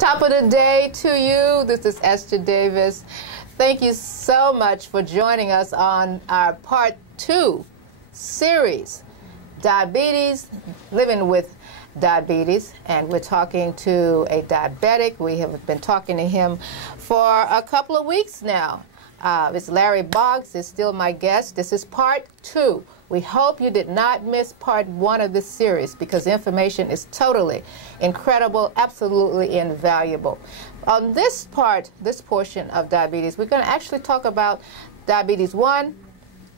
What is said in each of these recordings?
Top of the day to you. This is Esther Davis. Thank you so much for joining us on our Part 2 series, Diabetes, Living with Diabetes. And we're talking to a diabetic. We have been talking to him for a couple of weeks now. It's Larry Boggs is still my guest. This is Part 2. We hope you did not miss Part 1 of this series because the information is totally incredible, absolutely invaluable. On this portion of diabetes, we're going to actually talk about diabetes 1,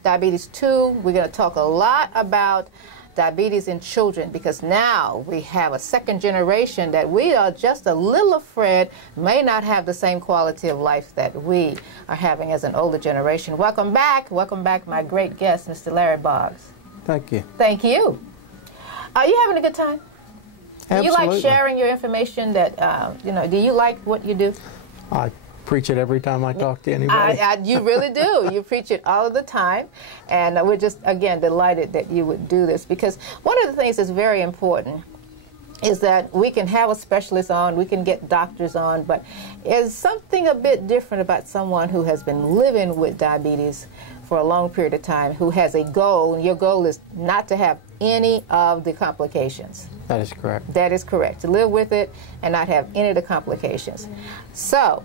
diabetes 2. We're going to talk a lot about diabetes in children because now we have a second generation that we are just a little afraid may not have the same quality of life that we are having as an older generation. Welcome back, my great guest, Mr. Larry Boggs. Thank you. Thank you. Are you having a good time? Absolutely. Do you like sharing your information that, do you like what you do? I preach it every time I talk to anybody. You really do. You preach it all of the time. And we're just, again, delighted that you would do this because one of the things that's very important is that we can have a specialist on, we can get doctors on, but there's something a bit different about someone who has been living with diabetes for a long period of time, who has a goal, and your goal is not to have any of the complications. That is correct. That is correct. To live with it and not have any of the complications. So,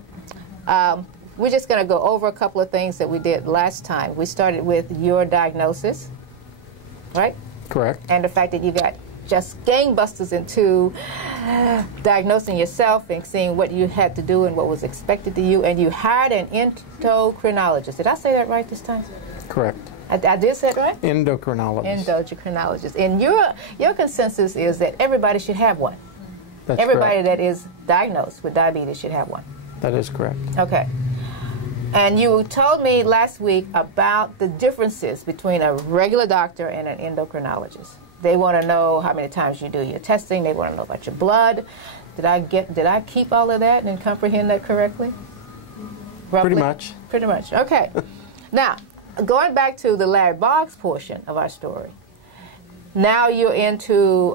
we're just going to go over a couple of things that we did last time. We started with your diagnosis, right? Correct. And the fact that you got just gangbusters into diagnosing yourself and seeing what you had to do and what was expected of you, and you hired an endocrinologist. Did I say that right this time? Correct. I did say it right? Endocrinologist. Endocrinologist. And your consensus is that everybody should have one. That's everybody correct. that is diagnosed with diabetes should have one. That is correct. Okay. And you told me last week about the differences between a regular doctor and an endocrinologist. They want to know how many times you do your testing. They want to know about your blood. Did I keep all of that and comprehend that correctly? Roughly? Pretty much. Pretty much. Okay. Now, going back to the Larry Boggs portion of our story. Now you're into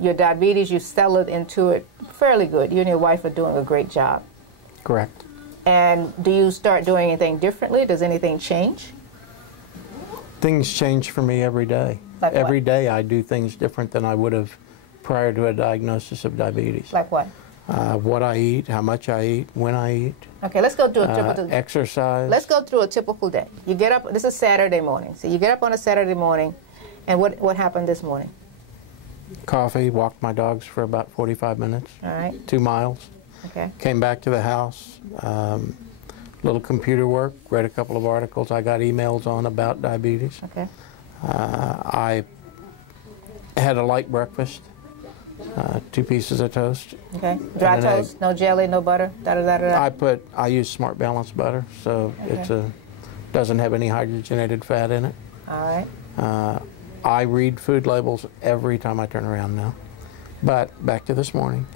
your diabetes. You've settled into it fairly good. You and your wife are doing a great job. Correct. And do you start doing anything differently? Does anything change? Things change for me every day. Like what? Every day I do things different than I would have prior to a diagnosis of diabetes. Like what? What I eat, how much I eat, when I eat. Okay, let's go through a typical exercise. Let's go through a typical day. You get up, this is Saturday morning. So you get up on a Saturday morning, and what happened this morning? Coffee, walked my dogs for about 45 minutes. All right. 2 miles. Okay. Came back to the house, little computer work, read a couple of articles I got emails on about diabetes. Okay. I had a light breakfast, 2 pieces of toast. Okay. Dry toast, egg. No jelly, no butter, da-da-da-da-da? I use Smart Balance butter, so okay. Doesn't have any hydrogenated fat in it. All right. I read food labels every time I turn around now. But back to this morning.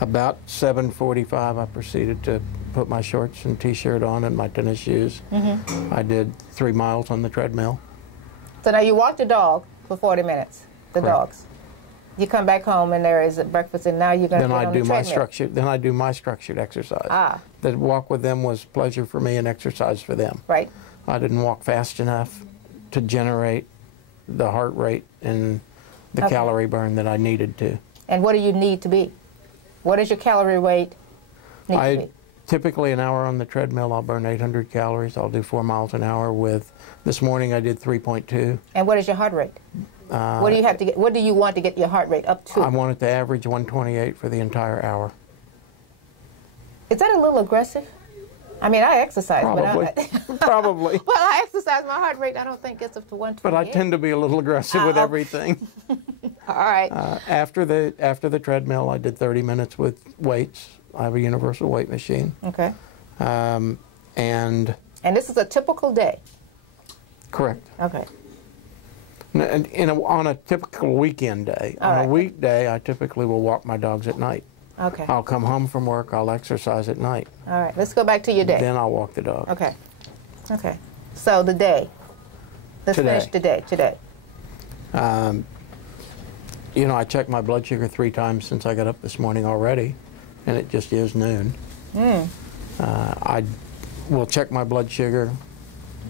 About 7:45, I proceeded to put my shorts and T-shirt on and my tennis shoes. Mm-hmm. I did 3 miles on the treadmill. So now you walk the dog for 40 minutes, the Correct. dogs. You come back home and there is a breakfast, and now you're going to get on the treadmill. Then I do my structured exercise. Ah. The walk with them was pleasure for me and exercise for them. Right. I didn't walk fast enough to generate the heart rate and the okay. calorie burn that I needed to. And what do you need to be? What is your calorie weight need to be? Typically an hour on the treadmill, I'll burn 800 calories. I'll do 4 miles an hour with, this morning I did 3.2. And what is your heart rate? What do you have to get? What do you want to get your heart rate up to? I want it to average 128 for the entire hour. Is that a little aggressive? I mean, I exercise. Probably. But Probably. Well, I exercise. My heart rate, I don't think, gets up to 128. But I tend to be a little aggressive with everything. All right. After the treadmill, I did 30 minutes with weights. I have a universal weight machine. Okay. And this is a typical day. Correct. Okay. On a typical weekend day. All on right. a weekday, I typically will walk my dogs at night. Okay. I'll come home from work, I'll exercise at night. All right, let's go back to your day. Then I'll walk the dog. Okay. Okay. So the day. Let's finish the day today. You know, I checked my blood sugar 3 times since I got up this morning already, and it just is noon. I will check my blood sugar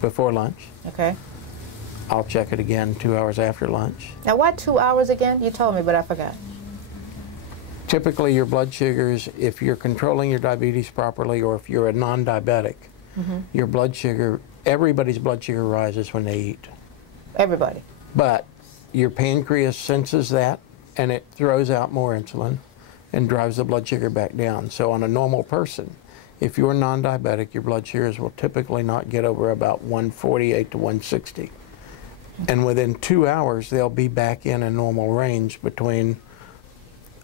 before lunch. Okay. I'll check it again 2 hours after lunch. Now, why 2 hours again? You told me, but I forgot. Typically, your blood sugars, if you're controlling your diabetes properly, or if you're a non-diabetic, your blood sugar, everybody's blood sugar rises when they eat. Everybody. But your pancreas senses that, and it throws out more insulin and drives the blood sugar back down. So on a normal person, if you're non-diabetic, your blood sugars will typically not get over about 148 to 160. And within 2 hours, they'll be back in a normal range between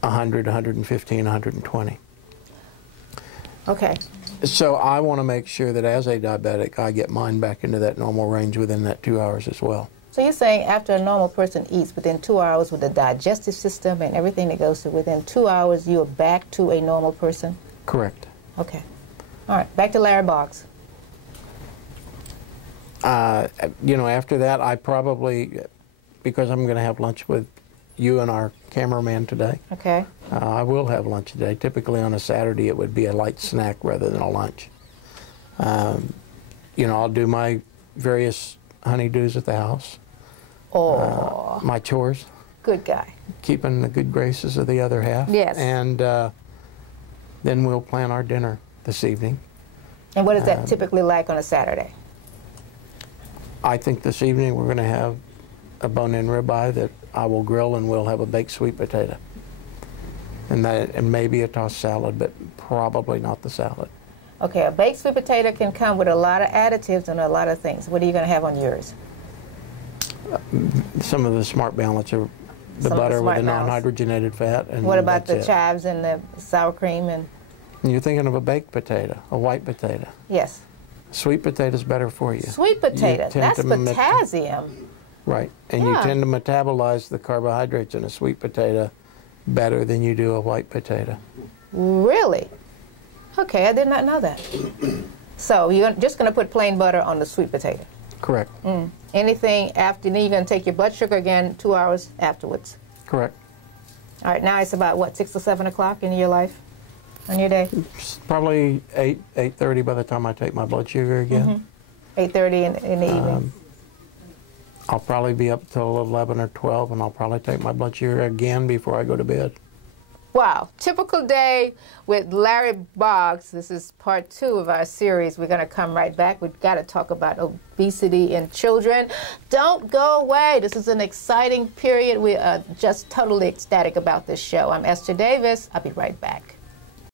100, 115, 120. Okay. So I want to make sure that as a diabetic, I get mine back into that normal range within that 2 hours as well. So you're saying after a normal person eats, within 2 hours with the digestive system and everything that goes through, within 2 hours you're back to a normal person? Correct. Okay. All right, back to Larry Boggs. You know, after that, I probably, because I'm going to have lunch with you and our cameraman today. Okay. I will have lunch today. Typically on a Saturday, it would be a light snack rather than a lunch. You know, I'll do my various honeydews at the house. Oh. My chores. Good guy. Keeping the good graces of the other half. Yes. And then we'll plan our dinner this evening. And what is that typically like on a Saturday? I think this evening we're going to have a bone-in ribeye that I will grill, and we'll have a baked sweet potato. And maybe a tossed salad, but probably not the salad. Okay, a baked sweet potato can come with a lot of additives and a lot of things. What are you going to have on yours? Some of the Smart Balance are the butter with the non-hydrogenated fat. And what about the chives and the sour cream? And you're thinking of a baked potato, a white potato. Yes. Sweet potato is better for you. Sweet potato, that's potassium. Right, and you tend to metabolize the carbohydrates in a sweet potato better than you do a white potato. Really? Okay, I did not know that. So you're just going to put plain butter on the sweet potato? Correct. Anything after, then you're going to take your blood sugar again 2 hours afterwards? Correct. All right, now it's about, what, 6 or 7 o'clock in your life, on your day? It's probably 8:30 by the time I take my blood sugar again. 8:30 in the evening? I'll probably be up till 11 or 12, and I'll probably take my blood sugar again before I go to bed. Wow. Typical day with Larry Boggs. This is part 2 of our series. We're going to come right back. We've got to talk about obesity in children. Don't go away. This is an exciting period. We are just totally ecstatic about this show. I'm Esther Davis. I'll be right back.